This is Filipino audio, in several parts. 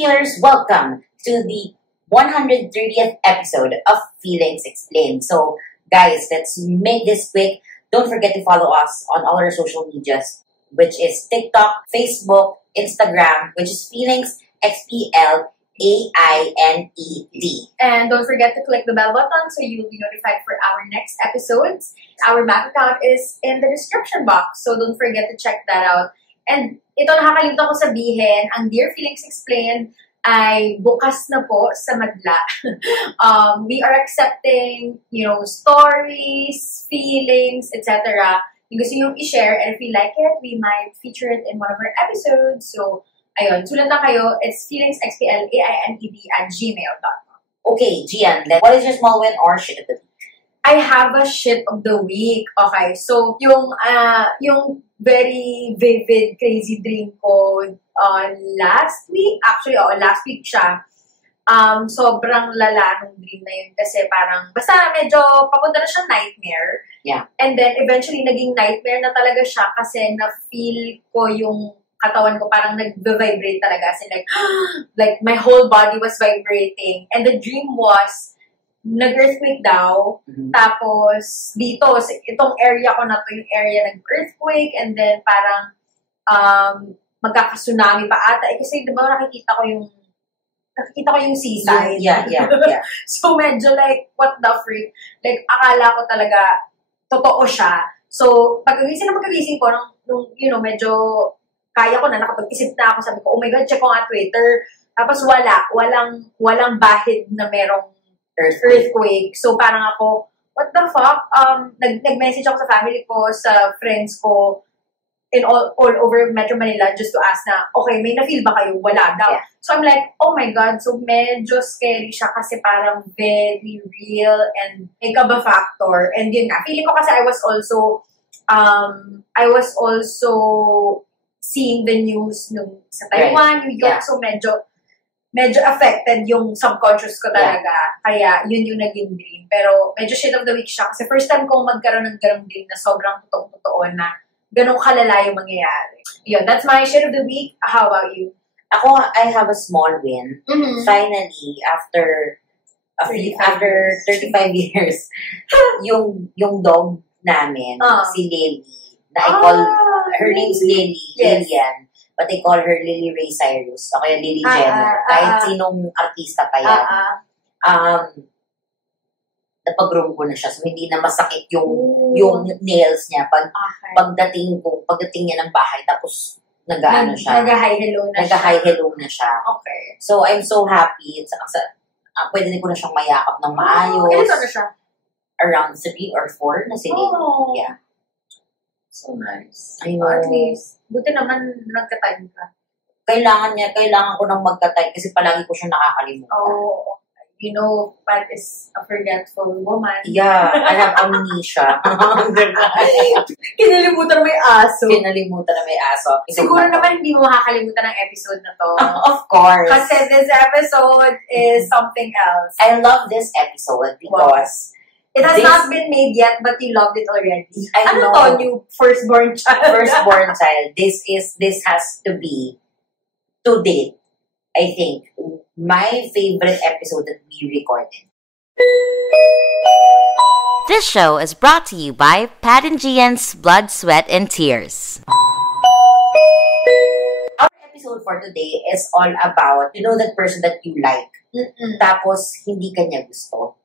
Tears, welcome to the 130th episode of Feelings Explained. So, guys, let's make this quick. Don't forget to follow us on all our social medias, which is TikTok, Facebook, Instagram, which is Feelings XPLAINED. And don't forget to click the bell button so you will be notified for our next episodes. Our bank account is in the description box, so don't forget to check that out. And ito nakakalimutan ko sabihin, ang Dear Feelings Explained ay bukas na po sa Madla. We are accepting, stories, feelings, etc. Yung gusto nyo i-share, and if we like it, we might feature it in one of our episodes. So, ayun, sulat na kayo. It's feelingsxplained@gmail.com. Okay, Gian, what is your small win or shit of the week? I have a shit of the week. Okay, so yung very vivid, crazy dream ko last week. Actually, last week siya. Sobrang lala nung dream na yun kasi parang, basta medyo papunta na siyang nightmare. Yeah. And then eventually naging nightmare na talaga siya kasi na-feel ko yung katawan ko parang nag-vibrate talaga. Kasi like my whole body was vibrating. And the dream was, nag-earthquake daw. Mm-hmm. Tapos, dito, itong area ko na to, yung area nag-earthquake, and then parang magkaka-tsunami pa ata. Kasi diba nakikita ko yung seaside. Yeah. So, medyo like, what the freak? Like, akala ko talaga, totoo siya. So, pagkagising ko, nung medyo kaya ko na, nakapag-isip na ako, sabi ko, oh my God, check ko nga Twitter. Tapos walang bahid na merong earthquake. So, parang ako, what the fuck? Nag-message ako sa family ko, sa friends ko, in all over Metro Manila, just to ask na, okay, may na-feel ba kayo? Wala daw. Yeah. So, I'm like, oh my God, so medyo scary siya kasi parang very real and may kaba factor. And yun nga, feeling ko kasi I was also seeing the news nung sa Taiwan, New York, so medyo affected yung subconscious ko talaga. Kaya, yun yung naging dream. Pero, medyo shit of the week siya. Kasi first time kong magkaroon ng ganong dream na sobrang totoo na ganong kalala yung mangyayari. Yun, that's my shit of the week. How about you? Ako, I have a small win. Mm-hmm. Finally, after 35 years, yung dog namin, si Lily, na I call, her name's Lily, yes. Lilian. But they call her Lily Ray Cyrus. O kaya Lily Jenner. Kahit sinong artista pa yan. Napag-groom ko na siya. So, hindi na masakit yung nails niya. Pagdating niya ng bahay, tapos nag-ano siya. Nag-hi hello na siya. Okay. So, I'm so happy. Pwede din ko na siyang mayakap ng maayos. Ilan na siya? Around 3 or 4 na si Lily. Yeah. So nice. I know. At least, buti naman nagka-time ka. Kailangan ko nang magka-time kasi palagi ko siya nakakalimutan. Oh, Pat is a forgetful woman. Yeah, I have amnesia. Kinalimutan mo yung aso. Siguro naman hindi mo makakalimutan ang episode na to. Of course. Kasi this episode is something else. I love this episode because it has not been made yet, but you loved it already. I know. To, you firstborn child? This has to be, to date, I think, my favorite episode that we recorded. This show is brought to you by Pat and Gian's Blood, Sweat, and Tears. Our episode for today is all about, that person that you like, tapos hindi ka niya gusto.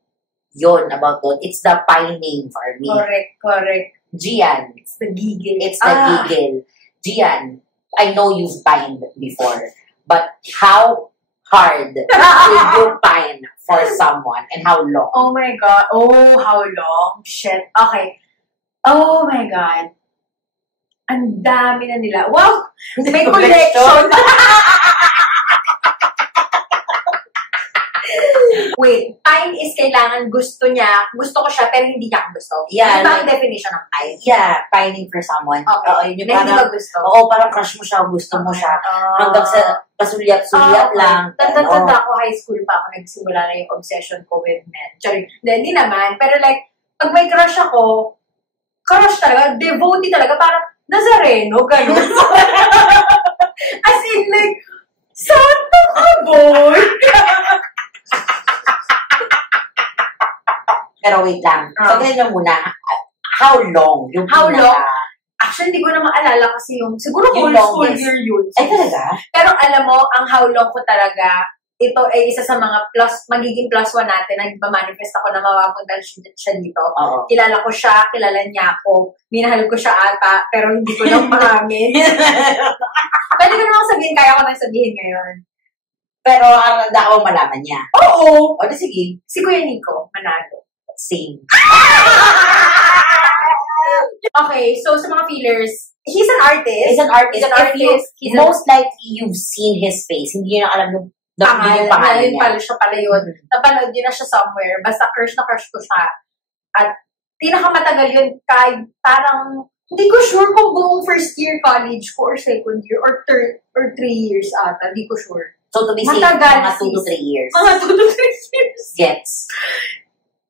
Yon, about that. It's the pining for me. Correct. Gian. It's the giggle. Gian, I know you've pined before, but how hard will you pine for someone and how long? Oh my God. Oh, how long? Shit. Okay. Oh my God. Ang dami na nila. Wow! May collection. Wait, pine is kailangan gusto ko siya, pero hindi niya gusto. Yeah. Ano ba ang definition ng pine? Yeah, pining for someone. Okay. Yun Hindi parang, mo gusto. Oo, parang crush mo siya, gusto mo siya. Hanggang sa pasulyap-sulyap lang. Tanda ko, high school pa ako, nagsimula na yung obsession ko with men. Hindi naman. Pero like, pag may crush ako, crush talaga, devotee talaga, parang Nazareno, gano'n. As in, like, santo ka boy! Pero wait lang. Sabihin nyo muna, how long? Yung How long? Actually, hindi ko na maalala kasi siguro Yung whole school longest. year yun. Ay, talaga? Pero alam mo, ang how long ko talaga, ito ay isa sa mga magiging plus one natin. Nagpa-manifest ako na mawapunta siya dito. Oo. Kilala ko siya, kilala niya ako. Minahal ko siya ata, pero hindi ko lang maamin. Pwede ko naman sabihin, kaya ko nang sabihin ngayon. Pero ang ako malaman niya. Oo! O, di sige. Si Kuya Nico, Manalo. Same. Okay, so sa mga feelers, he's an artist. He's an artist. He's an artist. Most likely, you've seen his face. Hindi nyo na alam yung pangalan Yun niya. pala siya pala yun. Napanood yun na siya somewhere. Basta crush na crush ko siya. At pinakamatagal yun, kahit parang, hindi ko sure kung buong first year college ko or second year or 3 years ata. Hindi ko sure. So, to be safe, Matagal, mga 2 to 3 years. Mga 2 to 3 years. Gets.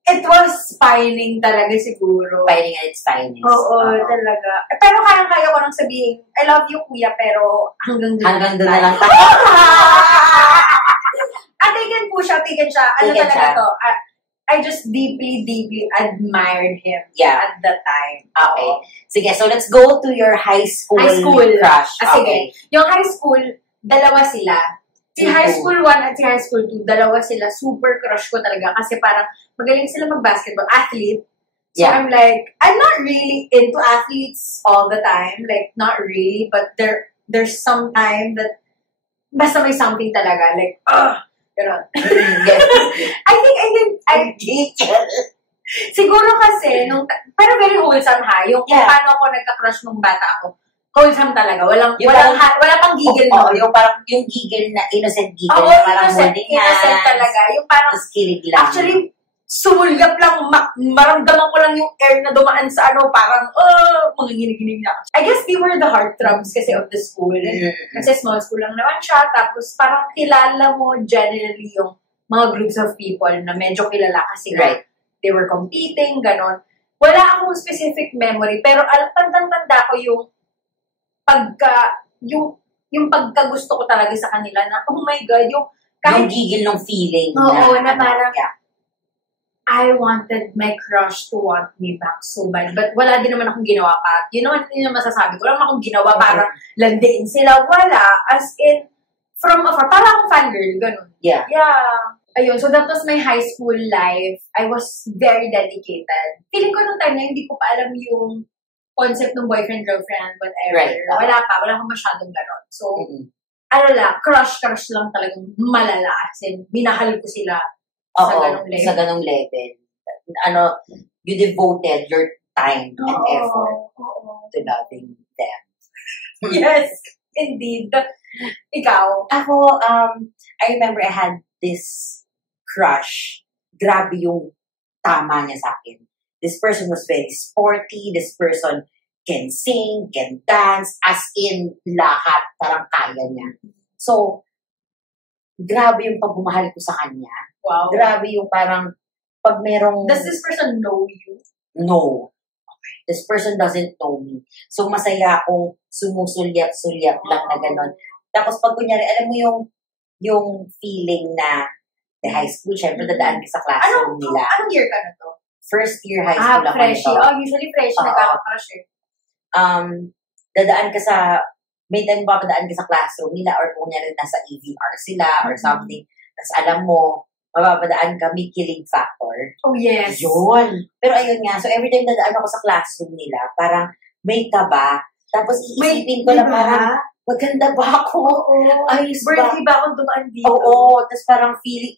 It was spinning talaga siguro. Fighting at its finest. Oo, talaga. Pero kaya ko nang sabihin, I love you, kuya, pero hanggang doon na lang tayo. Taken po siya, taken siya. Ano Taken talaga siya. to? I just deeply, deeply admired him Yeah. at the time. Okay. Sige, so let's go to your high school crush. Sige. Yung high school, dalawa sila. Si high school 1 at si high school 2, dalawa sila. Super crush ko talaga kasi parang magaling sila mag-basketball. Athlete. So Yeah. I'm like, I'm not really into athletes all the time. Like, not really. But there's some time that basta may something talaga. Like, gano'n. Yes. I think, siguro kasi, pero very wholesome ha. Yung Yeah. paano ako nagka-crush nung bata ako. Wholesome talaga. Wala pang gigil Oo, nun. yung parang, yung gigil na, innocent gigil. Oo, parang innocent talaga. Yung parang, tapos kilig lang. actually, sumulyap lang, maramdaman ko lang yung air na dumaan sa parang, manginginig na ako. I guess they were the heartthrobs kasi of the school. Kasi small school lang naman siya. Tapos parang kilala mo generally yung mga groups of people na medyo kilala kasi Right. they were competing, ganon. Wala akong specific memory, pero tandang-tanda ko yung yung pagkagusto ko talaga sa kanila na, oh my God, yung Yung gigil ng feeling. Oo, na parang, yeah. I wanted my crush to want me back so bad. But wala din naman akong ginawa pa. Yun naman yung masasabi ko. Wala naman akong ginawa para landiin sila. Wala. As in, from afar. Para akong fangirl. Ganun. Yeah. Yeah. Ayun. So that was my high school life. I was very dedicated. Feeling ko nung time na hindi ko pa alam yung concept ng boyfriend, girlfriend, whatever. Right. Wala pa. Wala akong masyadong ganon. So, ano lang, crush lang talagang malala. As in, minahal ko sila. Sa ganong level. Ano, you devoted your time and effort Oo. to loving them. Yes, indeed. Ikaw? Ako, I remember I had this crush. Grabe yung tama niya sa akin. This person was very sporty. This person can sing, can dance, as in lahat. Parang kaya niya. So, grabe yung pagmamahal ko sa kanya. Wow. Grabe yung parang, pag merong... Does this person know you? No. Okay. This person doesn't know me. So, masaya akong sumusulyap-sulyap lang na gano'n. Tapos, pag kunyari, alam mo yung feeling na the high school, syempre, dadaan ka sa classroom nila. Anong year ka na to? First year high school ako freshie. nito. Oh, usually freshie nagkaka-crush eh. Dadaan ka sa, may time ba padaan ka sa classroom nila or kung kunyari nasa EVR sila or something. Tapos alam mo, mapapadaan ka, may killing factor. Oh, yes. Yun. Pero ayun nga, so every time dadaan ako sa classroom nila, parang may kaba. Tapos iisipin ko na parang, maganda ba ako? Ayos ba? Birthday ba akong dumaan dito? Oo. Tapos parang feel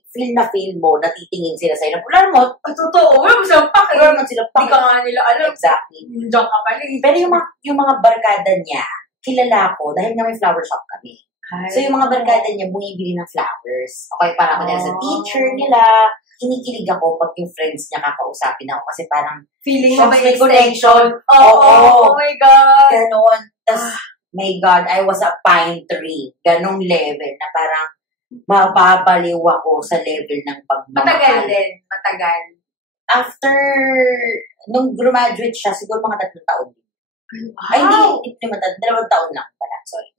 mo, natitingin sila sa'yo. Wala mo. Totoo. Wala mo silang pake. Wala mo silang Hindi ka nga nila alam. Exactly. Diyan ka pala. Pero yung mga barkada niya, kilala ko dahil nga may flower shop kami. So yung mga barkada niya, bumibili ng flowers. Okay, para ako nila sa teacher nila. Kinikilig ako pag yung friends niya kakausapin ako kasi parang feeling mo may connection. Oh my God. Ganon. Tapos, my God, I was a pine tree. Ganong level na parang mababaliw ako sa level ng pagmamahal. Matagal din. Matagal. After, nung graduate siya, siguro mga 3 taon. Wow. Ay, hindi 2 taon lang pala. Sorry.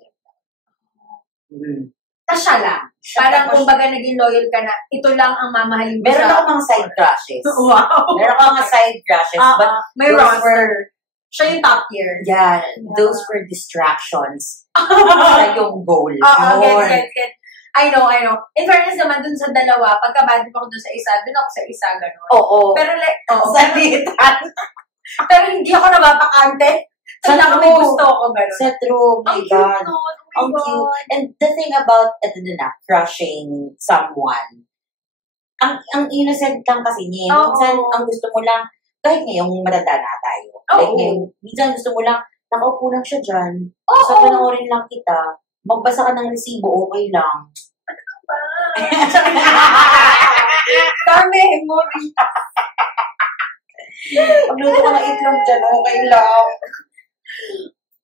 tas siya lang. Parang kumbaga naging loyal ka na, ito lang ang mamahalin mo Meron ako mga side crushes. Wow. Meron ako mga side crushes. But may those roster. Siya yung top tier. Yeah, those were distractions. Siya yung goal. Get. I know. In fairness naman dun sa dalawa, pagka-bad trip ako dun sa isa, dun ako sa isa, gano'n. Oo. Pero like, Sabitan. pero hindi ako nabapakante. So, lang may gusto ako, gano'n. Sa true, my God. Ang cute. And the thing about, crushing someone, ang innocent lang kasi niya. Minsan, ang gusto mo lang, kahit ngayong matanda na tayo. Like ngayon, minsan gusto mo lang, nakaupo lang siya dyan. So, panoorin lang kita. Magbasa ka ng resibo, okay lang. Kami, memory. Pagluto ka ng itlog dyan, okay lang.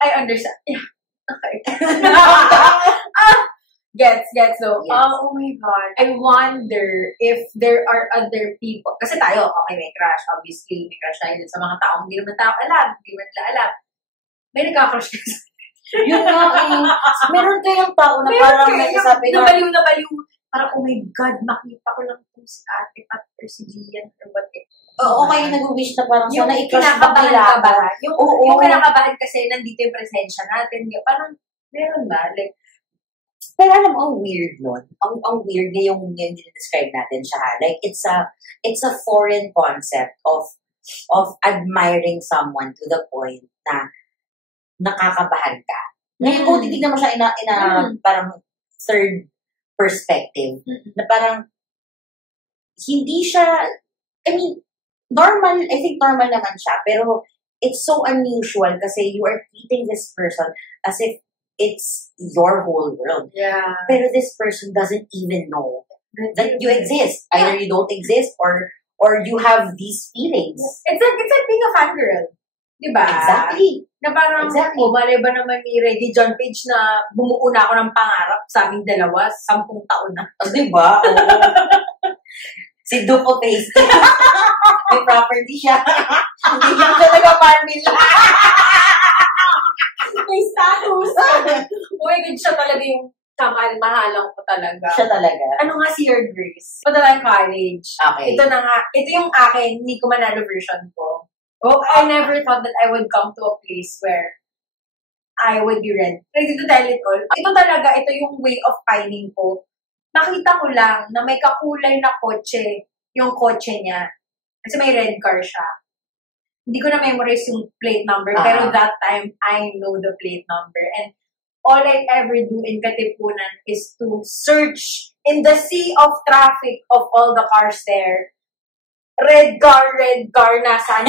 I understand. Yeah. Okay. Gets. So, Yes. oh my God. I wonder if there are other people. Kasi tayo, okay, may crush. Obviously, may crush tayo sa mga taong hindi naman tayo alam. Hindi man nila alam. May nagka-crush ka sa Yun nga meron kayang tao na parang nagsasabi na, nabaliw. Parang, oh my God, makita ko lang kung si Ate Pat or si Gian or whatever. oo, kayo nag-wish na parang Yung sana i-crush kinakabahan ka ba? Yung Oo. kinakabahan kasi nandito yung presensya natin. Yung, parang, meron ba? Like, pero alam mo, ang weird nun. Ang weird na yung describe natin siya. Like, it's a foreign concept of admiring someone to the point na nakakabahan ka. Ngayon, kung titignan mo siya in a parang third perspective, na parang hindi siya, I think normal naman siya, pero it's so unusual kasi you are treating this person as if it's your whole world. yeah. Pero this person doesn't even know that you exist. Either you don't exist or you have these feelings. It's like being a fangirl. Diba? Exactly. Na parang, malay ba naman ni Ready John Page na bumuo na ako ng pangarap sa aming dalawa, 10 taon na. Diba? Oo. Si Duco Face. May property siya. Hindi siya nag-apartment lang. May status. Oh my God, siya talaga yung kamahal-mahalang ko talaga. Siya talaga. Ano nga si Your Grace? Punta tayong college. Okay. Ito na nga. Ito yung akin, hindi ko manalo version ko. Oh, I never thought that I would come to a place where I would be ready. Ready to tell it all. Ito talaga, ito yung way of pining ko. Nakita ko lang na may kakulay na kotse, yung kotse niya. Kasi may red car siya. Hindi ko na-memorize yung plate number, pero that time, I know the plate number. And all I ever do in Katipunan is to search in the sea of traffic of all the cars there. Red car, nasaan?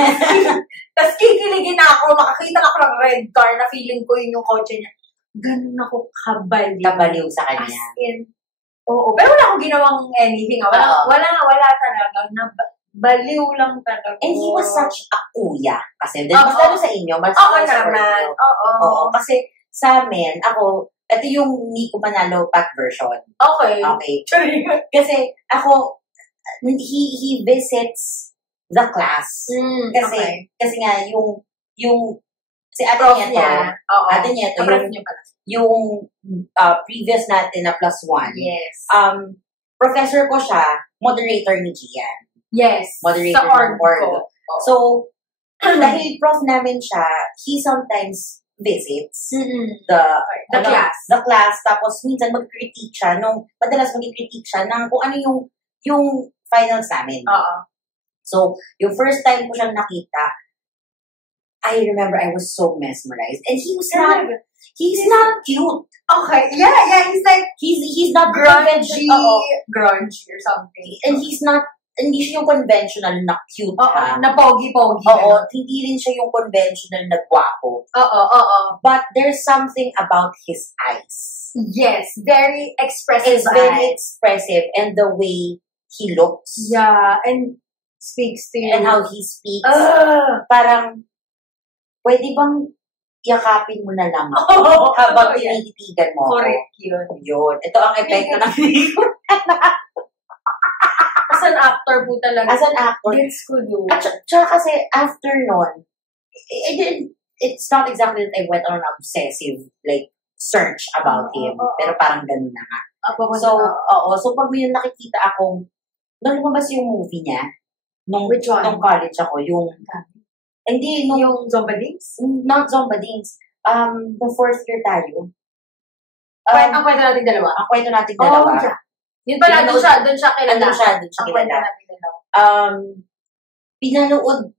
Tapos kikiligin ako, makakita ako ng red car na feeling ko yun yung kotse niya. Ganun ako Kabaliw sa kanya. As in, oo. Pero wala akong ginawang anything. Wala talaga. Baliw lang talaga. And he was such a kuya. Kasi, mas lalo sa inyo, mas naman. Oo. Kasi sa amin, ito yung hindi ko manalo pack version. Okay. Kasi ako, he visits the class. Kasi nga, yung si Ate Nieto, yung previous natin na +1. Yes. Professor ko siya, moderator ni Gian. Yes. Moderator ng board. So, dahil prof namin siya, he sometimes visits the class. Tapos, minsan mag-critique siya. Madalas mag-critique siya ng kung ano yung finals namin. So, yung first time ko siyang nakita, I remember I was so mesmerized. And he's not cute. Okay. Yeah. He's not grungy or something. And hindi siya yung conventional na cute. Na pogi-pogi. Oo, hindi rin siya yung conventional na gwapo. But there's something about his eyes. Yes, very expressive. It's very expressive, and the way he looks. Yeah, and speaks to you. And how he speaks. Parang, pwede bang yakapin mo na lang ako habang tinititigan mo ako. Correct yun. Ito ang epekto ng As an actor po talaga. As an actor. Gets ko doon. At tsaka kasi after nun, it's not exactly that I went on an obsessive, search about him. Pero parang ganun na nga. So pag may nakikita akong, nung lumabas yung movie niya, Which one? nung college ako, hindi, Yung Zombadings? Not Zombadings. The fourth year tayo. Ang kwento natin dalawa. Ang kwento natin dalawa. Yeah. Yun pala, doon siya kilala. Doon siya Ang kwento kilala. natin dalawa.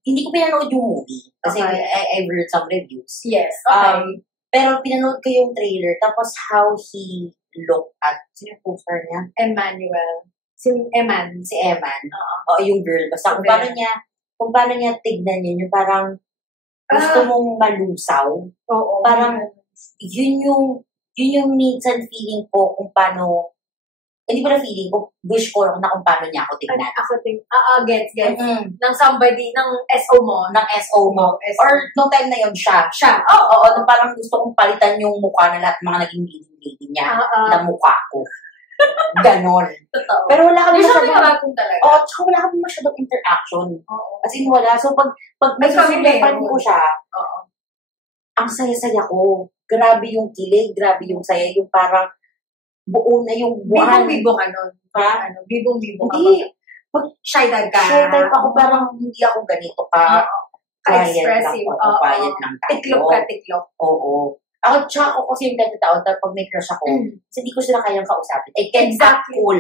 Hindi ko pinanood yung movie. Kasi Okay. I've read some reviews. Yes, okay. Pero pinanood ko yung trailer. Tapos how he looked at, sino yung poster niya? Emmanuel. Si Eman. Si Eman. Oo. O yung girl. Basta kung Okay. paano niya tignan yun, yung parang gusto mong malusaw. Oo. Parang yun yung minsan feeling ko kung paano, hindi ko na feeling ko, wish ko na kung paano niya ako tignan. Gets. Mm-hmm. Ng somebody, ng SO mo. Ng SO mo. SO. Or nung time na yun, siya. Oo, nung parang gusto kong palitan yung mukha na lahat ng mga naging leading niya na mukha ko. Ganon. Totoo. Pero wala kami Yung masyadong, talaga. tsaka wala kami masyadong interaction. Oo. As in, wala. So, pag May nasusulipan ko siya, Oo. ang saya-saya ko. Grabe yung kilig, grabe yung saya, yung parang buo na yung buwan. Bibong-bibo ka nun. Ha? Bibong-bibo ka. Hindi. Shy type ka. Shy type ako, parang hindi ako ganito ka. Quiet Expressive. lang ako, quiet lang tayo. Tiklop. Oo. Tsaka ako kasi yung type na tao, pag may crush ako, kasi hindi ko sila kayang kausapin. I can't act cool.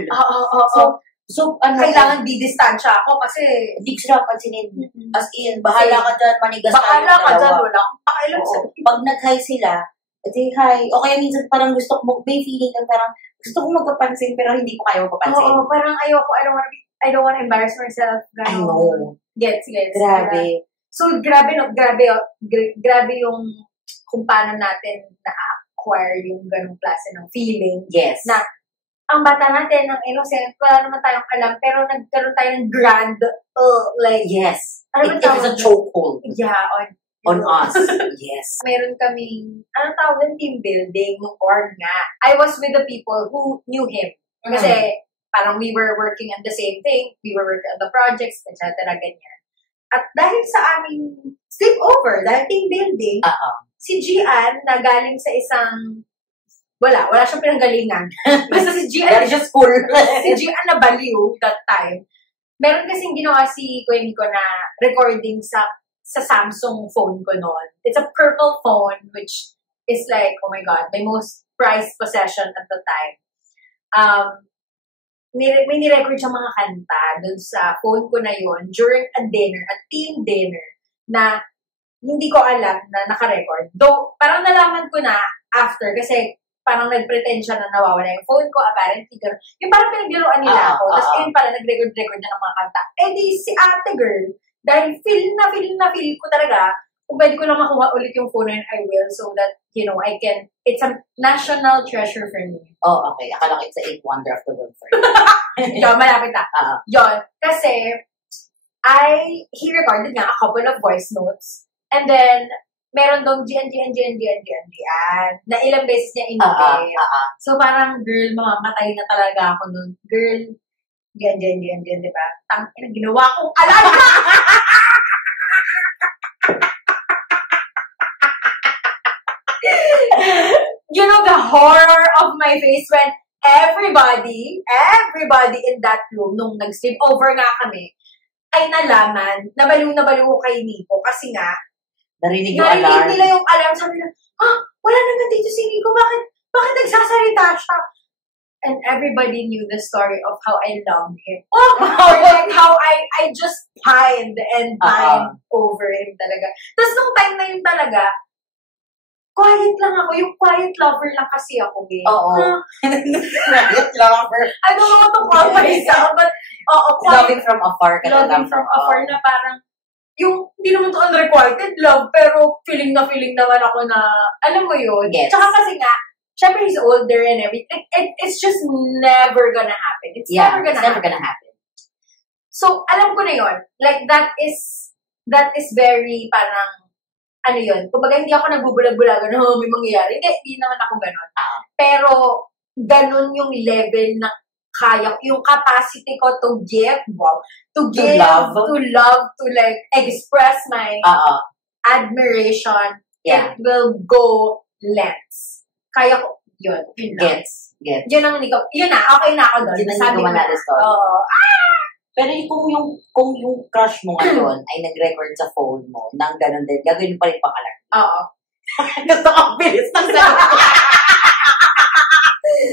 So, kailangan di-distansya ako kasi hindi ko sila pansinin. As in, bahala ka dyan, manigas bahala ka dyan, dalawa. wala akong pakialam sa Pag nag-hi sila, say hi. O kaya minsan parang gusto ko, may feeling na parang gusto ko magpapansin pero hindi ko kaya magpapansin. Oo, parang ayoko, I don't wanna embarrass myself. I know. Gets. Grabe. So, grabe yung kung paano natin na-acquire yung ganung klase ng feeling. Yes. Na, ang bata natin, ng innocent, wala naman tayong alam, pero nagkaroon tayo ng grand, yes. Ano It is a chokehold. Yeah, on us. Yes. Meron kaming, anong tawag ng team building, ng org nga. I was with the people who knew him. Kasi, parang we were working on the same thing, we were working on the projects, etc. ganyan. At dahil sa aming sleepover, dahil team building, si Gian, na galing sa isang, wala siyang pinanggalingan. Basta si Gian, school. si Gian na baliw that time. Meron kasing ginawa si Kuya Nico na recording sa Samsung phone ko noon. It's a purple phone, which is like, oh my God, my most prized possession at the time. May nirecord siyang mga kanta dun sa phone ko na yun during a team dinner, na hindi ko alam na naka-record. Though, parang nalaman ko na after, kasi parang nag-pretend siya na nawawala yung phone ko, apparently, gano'n. Yung parang pinagbiruan nila ako, tapos yun pala, nag-record na ng mga kanta. Eh di, si ate girl, dahil feel ko talaga, kung pwede ko lang makuha ulit yung phone and I will, so that, I can, it's a national treasure for me. Oh, okay. Akala ko it's a 8th wonder of the world for you. Yun, malapit na. Yun, kasi, he recorded nga a couple of voice notes, and then, meron dong Gian, na ilang beses niya inubay. So, parang, girl, mamamatay na talaga ako nun. Girl, Gian, di ba? Ginawa kong alaga! You know the horror of my face when everybody in that room, nung nag-sleep over nga kami, ay nalaman, nabaliw ko kay Nico kasi nga, narinig yung alarm. Nila yung alarm. Sabi nila, wala naman dito si Nico. Bakit nagsasalita siya? And everybody knew the story of how I loved him. Like how I just pined over him talaga. Tapos nung time na yun talaga, quiet lang ako. Yung quiet lover lang kasi ako, babe. Oo. Quiet lover. I don't know what to call myself, but quiet. Loving from afar. Loving from afar na parang, yung, hindi naman to unrequited love, pero feeling naman ako na, alam mo yun. Yes. Tsaka kasi nga, syempre he's older and everything. It's just never gonna happen. It's never gonna happen. So, alam ko na yun. Like, that is very parang, ano yun, kumbaga hindi ako nagbubulag-bulagan na may mangyayari. Hindi naman ako ganun. Pero, ganun yung level ng kaya, yung capacity ko to give, to love, to like, express my admiration. Yeah. It will go lengths. Kaya ko, Yun na. Gets. Yun ang hindi ko, yun na, okay na ako doon. Yun ang hindi ko manalo story. Oo. Pero kung yung crush mo ngayon ay nag-record sa phone mo nang ganun din, gagawin mo pa rin pang-alarm. Oo. Gusto ko bilis ng sagot.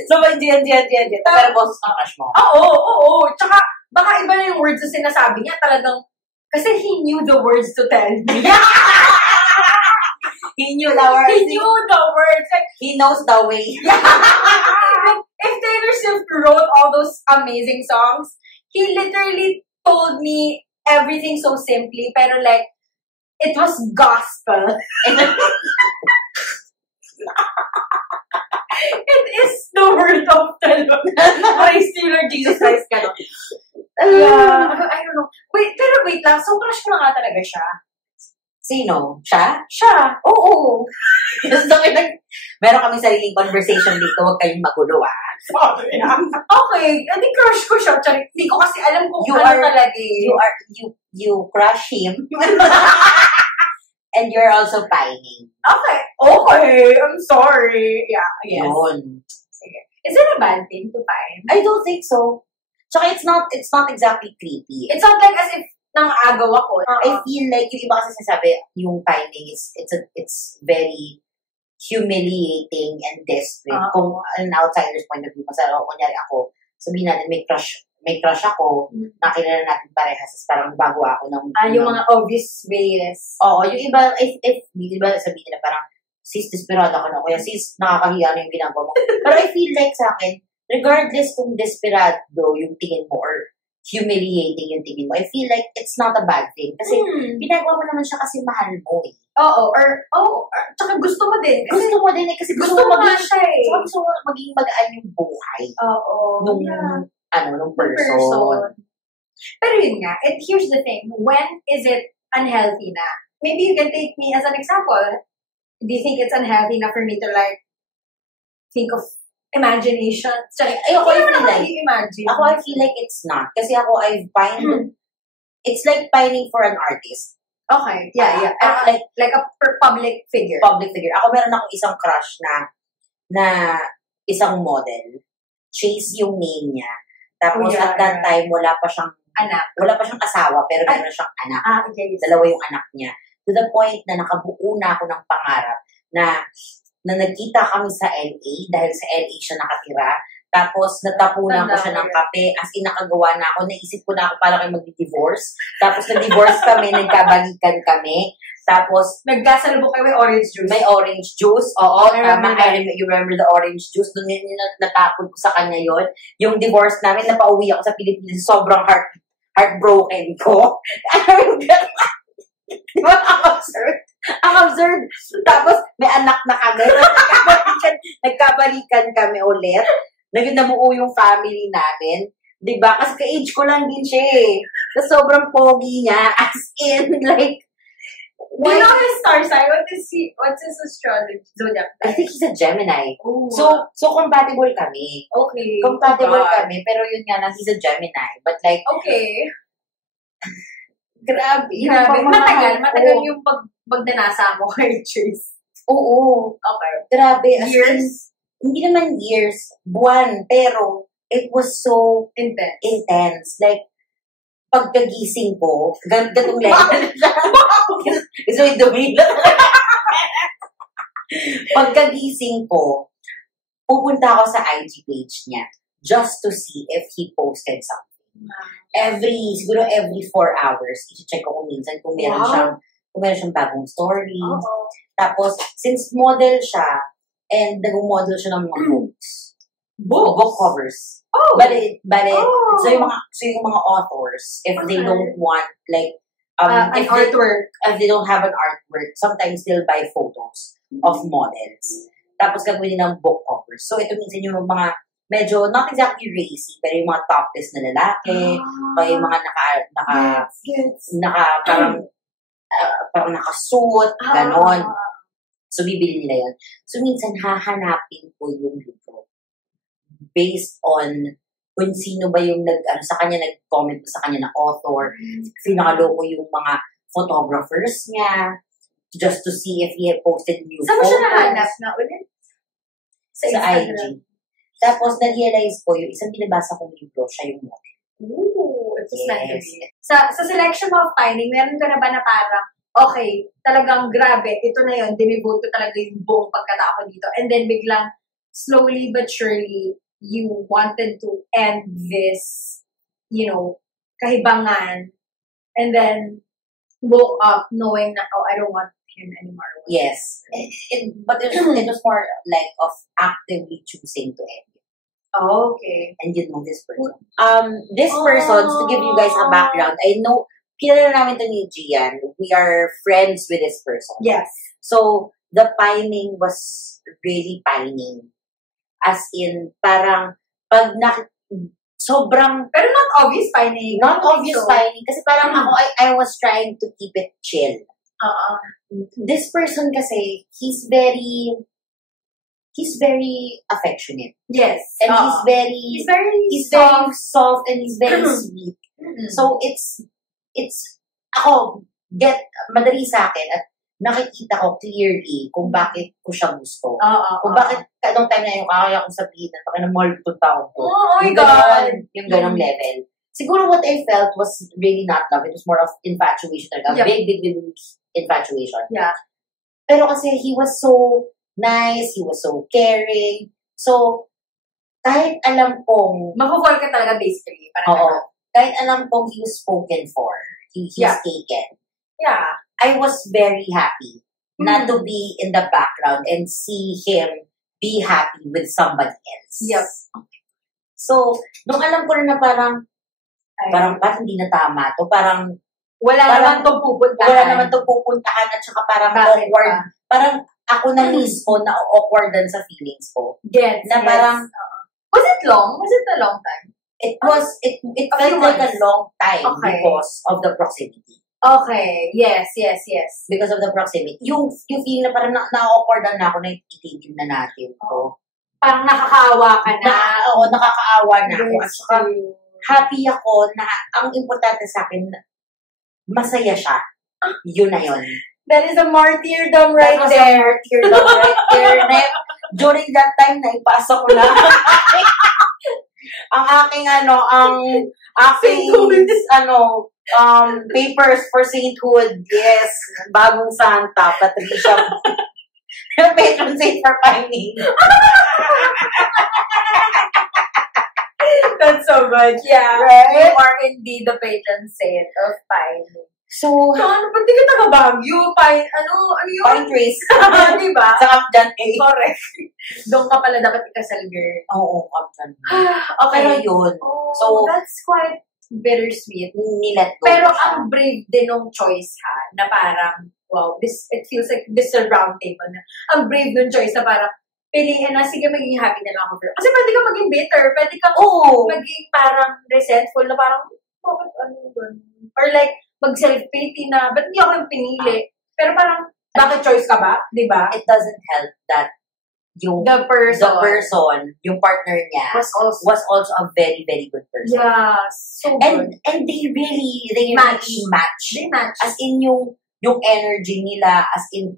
So, yan. Pero boses ng crush mo. Oo. Tsaka, baka iba na yung words na sinasabi niya. Talagang, kasi he knew the words to tell me. He knew the words. He knew the words. Like, He knows the way. if Taylor Swift wrote all those amazing songs, he literally told me everything so simply, pero like, it was gospel. It is the word of the Lord. Praise the Lord Jesus Christ ka, no? Yeah, I don't know. Wait lang. So, crush mo na nga talaga siya? Sino? Siya? Siya. Oo. So, meron kami sariling conversation dito. Huwag kayong magulo, Okay. Hindi crush ko siya. Hindi ko kasi alam kung talaga eh. You crush him. And you're also pining. Okay. I'm sorry. Yeah, I guess. Yun. Sige. Is it a bad thing to pine? I don't think so. Tsaka it's not exactly creepy. It's not like as if nang-agaw ako. I feel like yung iba kasi sinasabi, yung pining it's very humiliating and desperate. Kung an outsider's point of view, kunyari ako, sabihin natin may crush ako, nakilala natin parehas, parang bago ako ng... yung mga obvious ways. Oo, yung iba, if di ba sabihin nila parang, sis, desperado ka na, kaya sis, nakakahiya na yung ginagawa mo. Pero I feel like sa akin, regardless kung desperado yung tingin mo or humiliating yung tingin mo, I feel like it's not a bad thing. Kasi ginagawa mo naman siya kasi mahal mo eh. Oo, tsaka gusto mo din. Gusto mo din eh, kasi gusto mo siya eh. Gusto mo maging magaan yung buhay. Oo. Nung person. Pero yun nga, here's the thing. When is it unhealthy na? Maybe you can take me as an example. Do you think it's unhealthy na for me to like think of imagination? Sorry, Ako, I feel like it's not. Kasi ako, I've pined, it's like pining for an artist. Okay, yeah. Like a public figure. Ako, meron akong isang crush na isang model. Chase yung name niya. Tapos at that time, wala pa siyang asawa, pero meron siyang anak. Okay. Dalawa yung anak niya. To the point na nakabuo na ako ng pangarap na nagkita kami sa LA dahil sa LA siya nakatira. Tapos natapunan ko siya ng kape. As in, nakagawa na ako. Naisip ko na ako para kayo mag-divorce. Tapos nag-divorce kami, nagkabalikan kami. Tapos, nagkasalubong kayo may orange juice. May orange juice. Oo, you remember the orange juice. Doon natapon ko sa kanya yon. Yung divorce namin, napauwi ako sa Pilipinas. Sobrang heartbroken ko. Diba? Ang absurd. Tapos, may anak na kami. Nagkabalikan kami ulit. Namuo yung family namin. Diba? Kasi ka-age ko lang din siya eh. Sobrang pogi niya. As in, like, do you know his star sign? What's his astrology zodiac? I think he's a Gemini. Oh, so compatible kami. Okay. Compatible kami, pero yun nga lang, he's a Gemini. But like, okay. Grabe. Matagal yung pagdanasa mo kay Chase. Oo. Okay. Grabe. Years? Hindi naman years. Buwan. Pero, it was so intense. Like, pagkagising ko, ganitong level. So, pagkagising ko, pupunta ako sa IG page niya just to see if he posted something. Siguro every 4 hours, i-check ko kung minsan kung meron siyang bagong story. Tapos, since model siya, and nag-model siya ng mga books. Book covers. So yung mga authors, if they don't want, like, an artwork. If they don't have an artwork, sometimes they'll buy photos of models. Tapos gagawin ng book covers. So ito minsan yung mga medyo, not exactly racy, pero yung mga topless na lalaki, o yung mga parang nakasuot, ganon. So bibili nila yun. So minsan hahanapin ko yung libro based on kung sino ba yung nag-comment sa kanya na author, pinakaloko yung mga photographers niya, just to see if he had posted new photos. Saan mo siya nahanap na ulit? Sa Instagram. IG. Tapos, na-realize ko, yung isang binabasa kong libro, siya yung model. Ooh, it was meant to Yes. be. Sa selection of finding, meron ka na ba na parang, okay, talagang grabe, ito na yun, dinivote ko talaga yung buong pagkatao ko dito. And then biglang, slowly but surely, you wanted to end this, kahibangan. And then, woke up knowing that, I don't want him anymore. Yes. But it was more like of actively choosing to end. Oh, okay. And you know this person. This person, to give you guys a background, I know, kilala namin to ni Gian. We are friends with this person. Yes. So, the pining was really pining. As in, parang, sobrang, Pero not obvious finding. not obvious pining. Kasi parang ako, I was trying to keep it chill. This person kasi, he's very affectionate. Yes. And he's very very soft and he's very sweet. So, madali sa akin at nakikita ko clearly kung bakit ko siya gusto. Kung bakit, anong time na yung kaya kong sabihin na baka mahal ko tao ko. Oh my Yung God! Yung ganong level. Siguro what I felt was really not love. It was more of infatuation. A Yep. big infatuation. Yeah. Pero kasi he was so nice, he was so caring. So, kahit alam kong, Mapupol ka talaga basically. kahit alam kong he was spoken for, he's taken. Yeah. I was very happy not to be in the background and see him be happy with somebody else. Yep. So, nung alam ko na parang hindi na tama to, parang wala naman itong pupuntahan. at saka parang Bakit awkward. pa? Parang ako na mismo na awkwardan sa feelings ko. Gets. Na parang, was it long? Was it a long time? it felt like a long time because of the proximity. Okay. Yes. Because of the proximity. Yung feeling na parang na-awkwardan na ako na itigil na natin. So, Parang nakakaawa ka na. nakakaawa na ako. At saka, happy ako na ang importante sa akin, masaya siya. Yun na yun. That is a martyrdom right That was there. a martyrdom right there. During that time, naipasa ko na ang aking papers for sainthood. Yes, bagong Santa, Patricia. Patron saint for pining. That's so good. Yeah. Right? You are indeed the patron saint of pining. So, Ba't di ka taga-Baguio? Ano yun? pine trees. Diba? Sa Kapjan A. Correct. Doon ka pala dapat ikasal, girl. Oo, Kapjan A. Okay. Pero yun. Oh, So, that's quite bittersweet. nilet go Pero siya. ang brave din ng choice ha, na parang, wow, it feels like this is a round table na. Ang brave ng choice na parang, piliin na, sige, maging happy na lang ako. Kasi pwede ka maging bitter, pwede ka maging parang resentful na parang, bakit ano doon? Or like, mag-self-pity na, ba't hindi ako yung pinili? Pero parang, bakit choice ka ba? Diba? It doesn't help that yung The person yung partner niya was also a very, very good person. yeah, so good. And they really Match. match. They match. As in yung energy nila, as in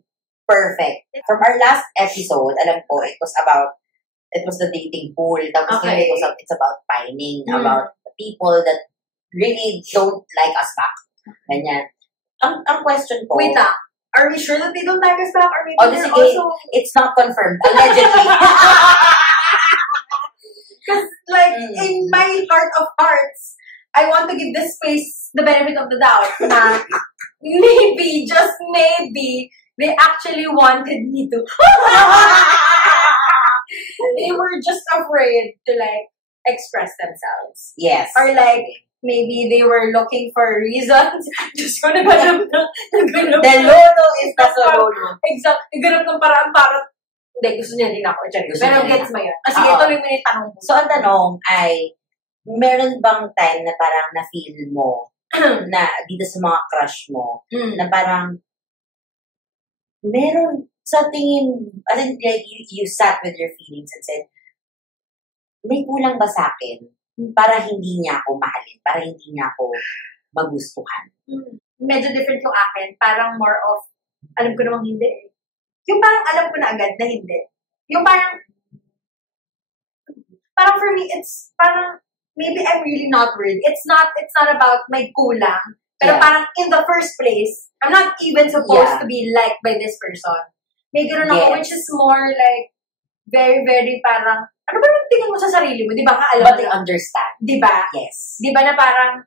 perfect. From our last episode, alam ko, it was the dating pool. Tapos Okay. it's about pining, about the people that really don't like us back. Ganyan. Ang question ko, Wait lang. Are we sure that they don't like us back? Or maybe they're sige, also... it's not confirmed. Allegedly. Because, like, in my heart of hearts, I want to give this space the benefit of the doubt na maybe, just maybe, they actually wanted me to. They were just afraid to, like, express themselves. Yes. Or, like, maybe they were looking for reasons. Just ko naghanap The lolo is the lolo. Exact. Naghanap ng paraan para hindi, gusto niya din ako. Pero gets mo yun. Kasi ito lang yung tanong mo. So, ang tanong ay, meron bang time na parang na-feel mo na dito sa mga crush mo, na parang meron sa tingin, I think like you sat with your feelings and said, may kulang ba sa akin para hindi niya ako mahalin, para hindi niya ako magustuhan? Medyo different yung akin. Parang more of, alam ko namang hindi. Yung parang alam ko na agad na hindi. Yung parang, parang for me, it's parang, maybe I'm really not worthy. It's not about my kulang. Pero parang in the first place, I'm not even supposed to be liked by this person. May ganun ako, which is more like, very, very parang, ano ba yung tingin mo sa sarili mo? Di ba ka alam? But they understand. Di ba? Yes. Di ba na parang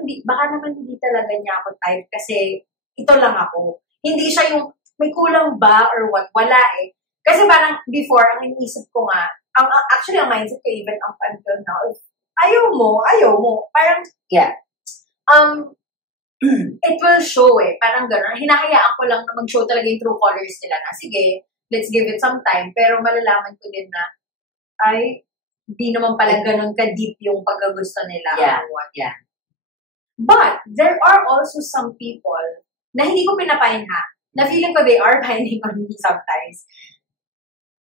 hindi, baka naman hindi talaga niya ako type kasi ito lang ako. Hindi siya yung, may kulang ba or what? Wala eh. Kasi parang before, ang iniisip ko nga, actually, ang mindset ko even up until now, ayaw mo. Parang, it will show eh. Parang gano'n. Hinahayaan ko lang na mag-show talaga yung true colors nila na, sige, let's give it some time. Pero malalaman ko din na, ay, di naman pala gano'n ka-deep yung pagkagusto nila. Yeah. But, there are also some people na hindi ko pinapahinha, na feeling ko they are pining on me sometimes,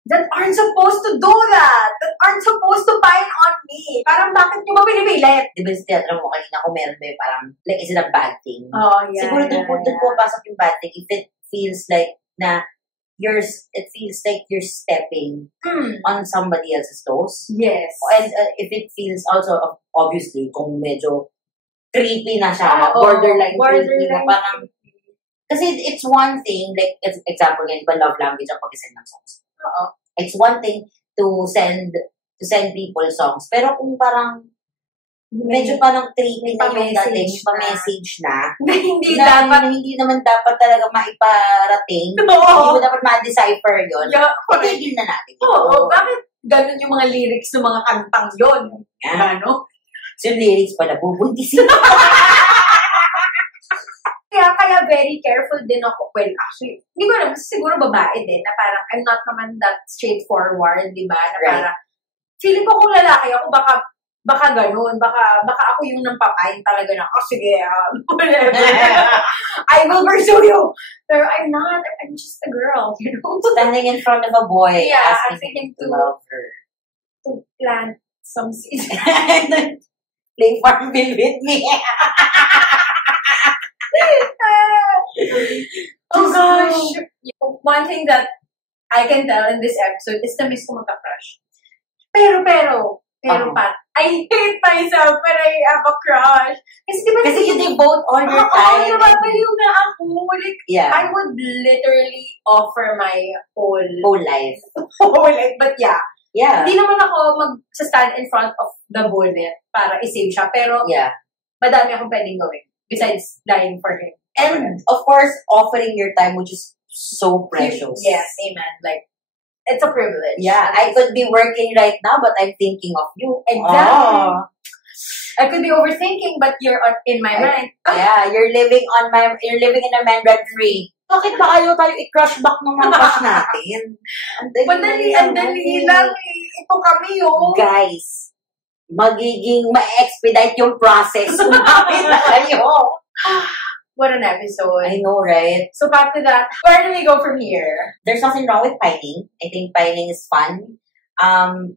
that aren't supposed to do that aren't supposed to pine on me. Parang bakit nyo ba pinipilit? Di ba sa teatro mo kanina kung meron ba yung parang, like, is it a bad thing? Oh, yeah. Siguro doon po pasok yung bad thing if it feels like na it feels like you're stepping on somebody else's toes. Yes. And if it feels also, obviously, kung medyo creepy na siya, borderline creepy na parang, kasi it's one thing, like, example nga, diba love language ang pag-isend ng songs. It's one thing to send people songs. Pero kung parang medyo parang creepy na yung dating, pa-message na, hindi naman dapat talaga maiparating. Hindi mo dapat ma-decipher yun. Patigil na natin. Bakit ganun yung mga lyrics ng mga kantang yun? Ano? So yung lyrics pala, bubuntisin. Kaya very careful din ako. Well, actually, hindi ko alam, siguro babae din, na parang I'm not naman that straightforward, di ba? Na parang, feeling ko kung lalaki ako, baka ganun, baka ako yung nampapain talaga na, sige, whatever. I will pursue you. Pero I'm not, I'm just a girl, you know? Standing in front of a boy, asking him to love her. To plant some seeds. Play Farmville with me. Oh gosh! One thing that I can tell in this episode is na miss ko magka-crush. Pero, Pat, I hate myself when I have a crush. Kasi you devote all your time. Nababaliw na ako. Like, I would literally offer my whole life. But hindi naman ako mag-stand in front of the bullet para i-save siya. Pero, madami akong pwedeng gawin. Besides dying for him. And, of course, offering your time, which is so precious. Yes, amen. Like, it's a privilege. Yeah, I could be working right now, but I'm thinking of you. Exactly. I could be overthinking, but you're in my mind. Yeah, you're living in a man rent-free. Bakit ba ayaw tayo i-crush back ng mga crush natin? Ang dali lang eh. Ito kami Guys, magiging ma-expedite yung process. Kumapit na kayo. What an episode. I know, right? So back to that, where do we go from here? There's nothing wrong with pining. I think pining is fun.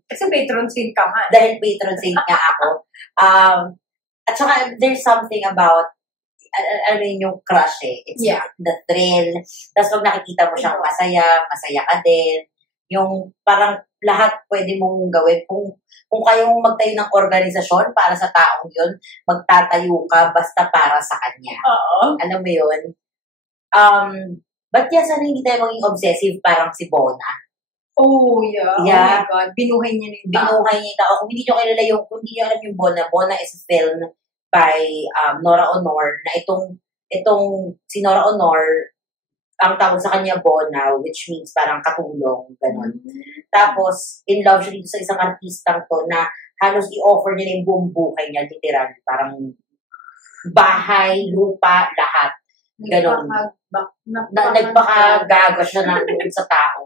Kasi patron saint ka nga. Dahil patron saint nga ako. At saka, there's something about, I mean, yung crush eh. It's the thrill. Tapos pag nakikita mo siyang masaya ka din. Yung parang lahat pwede mong gawin. Kung kayo mong magtayo ng organisasyon para sa taong yun, magtatayo ka basta para sa kanya. Alam mo yun? But sana hindi tayo maging obsessive parang si Bona. Oh, yeah. Oh my God. Binuhay niya yung tao. Binuhay niya yung tao. Kung hindi nyo kilala kung hindi nyo alam yung Bona is a film by Nora Honor na itong si Nora Honor, ang tawag sa kanya Bona, which means parang katulong, gano'n. Tapos, in love siya dito sa isang artistang to na halos i-offer niya yung buong buhay niya, literal. Parang bahay, lupa, lahat. Gano'n. Nagpakagaga siya ng sa tao.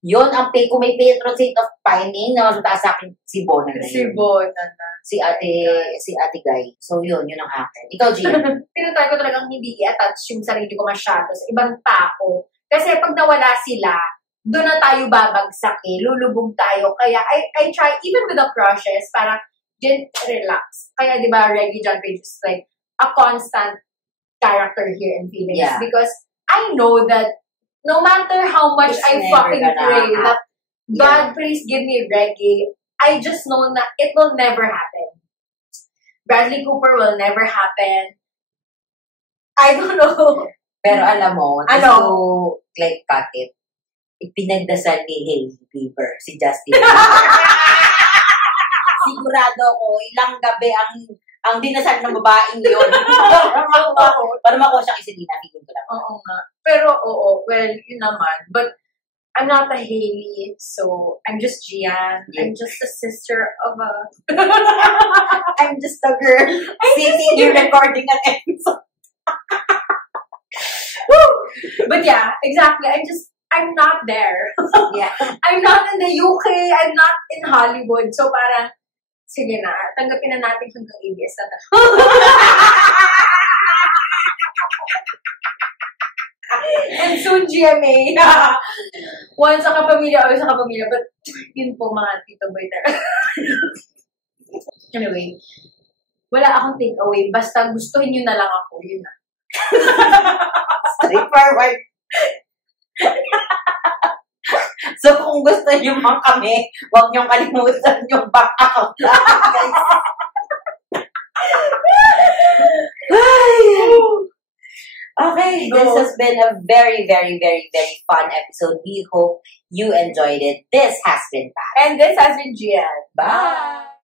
Yun, kung may patron saint of pining, na mataas sa akin si Bona na yun. Si Bona na. Si Ate Guy. So yun ang akin. Ikaw, Gian. Tinatry ko talagang hindi i-attach yung sarili ko masyado sa ibang tao. Kasi pag nawala sila, doon na tayo babagsak eh. Lulubog tayo. Kaya I try, even with the crushes, parang relax. Kaya di ba, Reggie John Page is like a constant character here in Phoenix. Yeah. Because I know that no matter how much I fucking pray that God please give me Reggie I just know na it will never happen. Bradley Cooper will never happen. I don't know. Pero alam mo, Ano? to like cut it, ipinagdasal ni Hailey Bieber, si Justin Bieber. Sigurado ako, ilang gabi ang dinasal ng babaeng yun. Para makuha siya kay Selena, feeling ko lang. Oo nga. Pero, well, yun naman. But, I'm not a Hailey, so I'm just Gian. Yeah. I'm just a sister of a... I'm just a girl sitting here recording an episode. But yeah, exactly. I'm not there. Yeah. I'm not in the UK. I'm not in Hollywood. So parang, sige na, tanggapin na natin hanggang ABS na to. And soon GMA. One sa kapamilya, always sa kapamilya. But yun po mga Tito Boy talaga. Anyway, wala akong takeaway. Basta gustuhin nyo na lang ako. Yun na. Straightforward. So, kung gusto nyo man kami, huwag nyo kalimutan yung back account natin, guys. Okay, this has been a very, very, very, very fun episode. We hope you enjoyed it. This has been Pat. And this has been Gian. Bye!